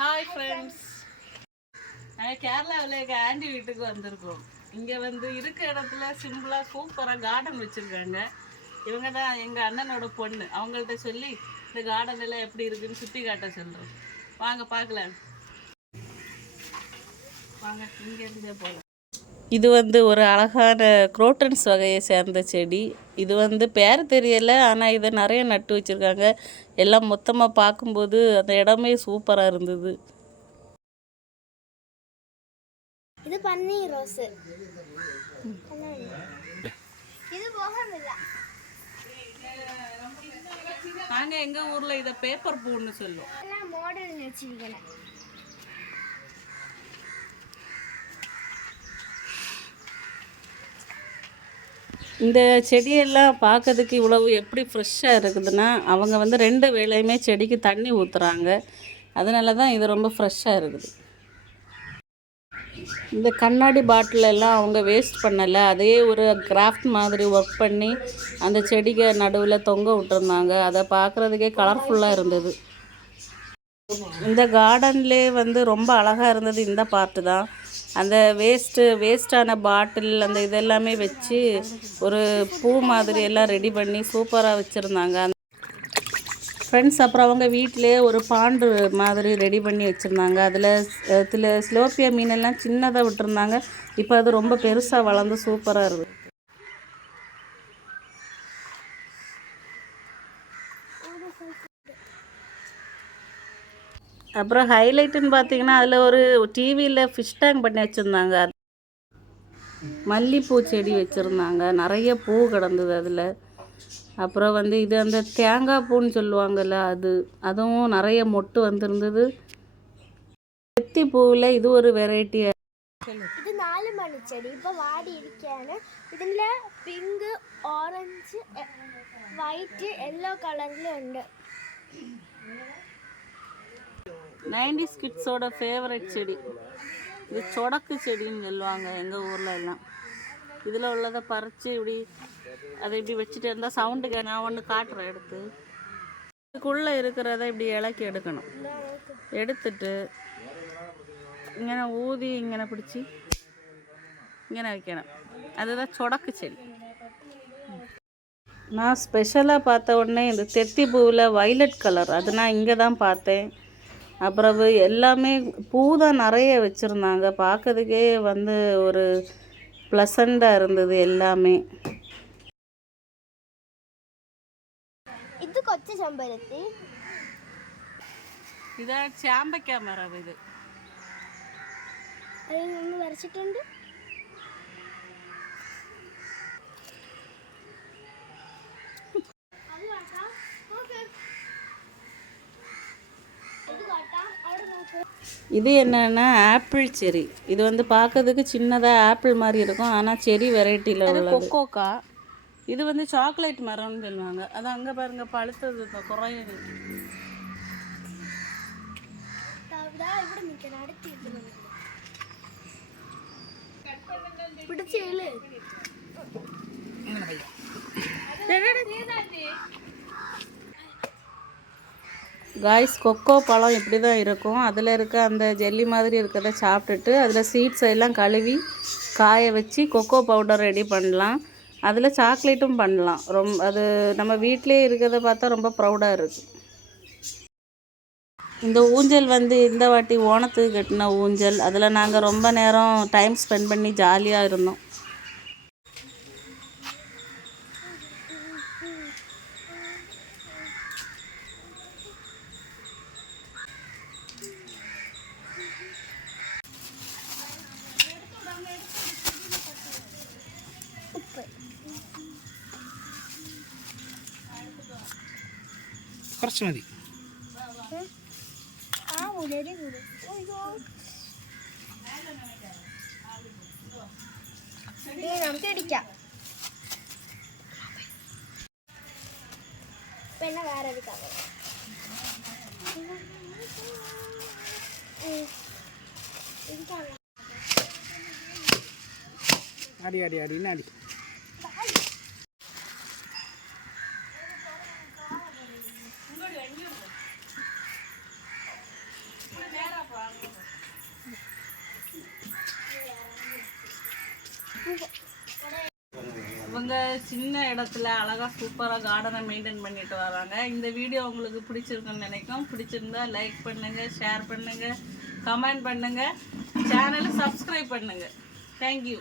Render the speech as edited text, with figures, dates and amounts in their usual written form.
Hi friends, நாங்கள் கேரளாவில் எங்கள் ஆண்டி வீட்டுக்கு வந்திருக்கோம். இங்கே வந்து இருக்க இடத்துல சிம்பிளாக சூப்பராக கார்டன் வச்சுருக்காங்க. இவங்க தான் எங்கள் அண்ணனோட பொண்ணு. அவங்கள்ட்ட சொல்லி இந்த கார்டன் எல்லாம் எப்படி இருக்குன்னு சுற்றி காட்ட சொல்கிறோம். வாங்க பார்க்கலாம். வாங்க, இங்கேருந்தே போகலாம். இது வந்து ஒரு அழகான குரோட்டன்ஸ் வகையை சேர்ந்த செடி. இது வந்து பேர் தெரியலை, ஆனால் இதை நிறைய நட்டு வச்சுருக்காங்க. எல்லாம் மொத்தமாக பார்க்கும்போது அந்த இடமே சூப்பராக இருந்தது. இது பன்னீர் ரோஸ். இது போகமில்லை. நாங்கள் எங்கள் ஊரில் இதை பேப்பர் பூன்னு சொல்லுவோம். எல்லாம் மாடல் வச்சுருக்கேன். இந்த செடியெல்லாம் பார்க்கறதுக்கு இவ்வளவு எப்படி ஃப்ரெஷ்ஷாக இருக்குதுன்னா, அவங்க வந்து 2 வேளையுமே செடிக்கு தண்ணி ஊற்றுறாங்க. அதனால தான் இது ரொம்ப ஃப்ரெஷ்ஷாக இருக்குது. இந்த கண்ணாடி பாட்டிலெல்லாம் அவங்க வேஸ்ட் பண்ணலை. அதே ஒரு கிராஃப்ட் மாதிரி ஒர்க் பண்ணி அந்த செடிக்கு நடுவில் தொங்க விட்டுருந்தாங்க. அதை பார்க்குறதுக்கே கலர்ஃபுல்லாக இருந்தது. இந்த கார்டன்லே வந்து ரொம்ப அழகாக இருந்தது இந்த பார்ட்டு தான். அந்த வேஸ்டான பாட்டில் அந்த இதெல்லாமே வச்சு ஒரு பூ மாதிரி எல்லாம் ரெடி பண்ணி சூப்பராக வச்சுருந்தாங்க ஃப்ரெண்ட்ஸ். அப்புறம் அவங்க வீட்டிலே ஒரு பாண்டு மாதிரி ரெடி பண்ணி வச்சுருந்தாங்க. அதில் ஸ்லோப்பியா மீனெல்லாம் சின்னதாக விட்டுருந்தாங்க. இப்போ அது ரொம்ப பெருசாக வளர்ந்து சூப்பராக இருக்குது. அப்புறம் ஹைலைட்டுன்னு பார்த்தீங்கன்னா, அதில் ஒரு டிவியில் ஃபிஷ் டேங்க் பண்ணி வச்சுருந்தாங்க. மல்லிகைப்பூ செடி வச்சுருந்தாங்க. நிறைய பூ கிடந்தது அதில். அப்புறம் வந்து இது அந்த தேங்காய் பூன்னு சொல்லுவாங்கள்ல, அதுவும் நிறைய மொட்டு வந்துருந்தது. செத்தி பூவில் இது ஒரு வெரைட்டி. இது 4 மணி செடி. இப்போ வாடி இருக்கான. இதில் பிங்கு, ஆரஞ்சு, ஒயிட்டு, எல்லோ கலரில் உண்டு. 90s கிட்ஸோட ஃபேவரட் செடி இது. சொடக்கு செடின்னு சொல்லுவாங்க எங்கள் ஊரில் எல்லாம். இதில் உள்ளதை பறித்து அதை இப்படி வச்சுட்டு இருந்தால் சவுண்டுக்கு நான் ஒன்று காட்டுறேன். இதுக்குள்ளே இருக்கிறத இப்படி இலக்கி எடுக்கணும். எடுத்துட்டு இங்கே ஊதி இங்கே பிடிச்சி இங்கே வைக்கணும். அதுதான் சொடக்கு செடி. நான் ஸ்பெஷலாக பார்த்த உடனே இந்த தெத்தி பூவில் வைலட் கலர், அது நான் இங்கே தான் பார்த்தேன். அப்புறம் எல்லாமே பூ தான் நிறைய வச்சுருந்தாங்க. பார்க்கறதுக்கே வந்து ஒரு ப்ளசண்டாக இருந்தது எல்லாமே. இது கொச்சை செம்பருத்தி. இதான் சாம்பக்காய் மரம். இது வரைச்சிട്ടുണ്ട്. இது என்னன்னா ஆப்பிள் செரி. இது வந்து பார்க்கறதுக்கு சின்னதாக ஆப்பிள் மாதிரி இருக்கும், ஆனால் செரி வெரைட்டியில் உள்ளது. கொக்கோக்கா. இது வந்து சாக்லேட் மரம்னு சொல்லுவாங்க. அது அங்கே பாருங்க பழுத்தது குறைய காய்ஸ். கொக்கோ பழம் இப்படி தான் இருக்கும். அதில் இருக்க அந்த ஜெல்லி மாதிரி இருக்கிறத சாப்பிட்டுட்டு அதில் சீட்ஸ் எல்லாம் கழுவி காய வச்சு கொக்கோ பவுடர் ரெடி பண்ணலாம். அதில் சாக்லேட்டும் பண்ணலாம். அது நம்ம வீட்டிலே இருக்கிறத பார்த்தா ரொம்ப ப்ரௌடாக இருக்குது. இந்த ஊஞ்சல் வந்து இந்த வாட்டி ஓணத்துக்கு கட்டின ஊஞ்சல். அதில் நாங்கள் ரொம்ப நேரம் டைம் ஸ்பெண்ட் பண்ணி ஜாலியாக இருந்தோம். കുറച്ച് മതി. നമുക്ക് ഇടിക്കാം. പിന്നെ വേറെ എടുക്കാം. അടി അടി അടി അടി. நேரம் இவங்க சின்ன இடத்துல அழகாக சூப்பராக கார்டனை மெயின்டைன் பண்ணிட்டு வராங்க. இந்த வீடியோ உங்களுக்கு பிடிச்சிருக்குன்னு நினைக்கும். பிடிச்சிருந்தா லைக் பண்ணுங்கள், ஷேர் பண்ணுங்கள், கமெண்ட் பண்ணுங்கள், சேனலை சப்ஸ்கிரைப் பண்ணுங்கள். தேங்க்யூ.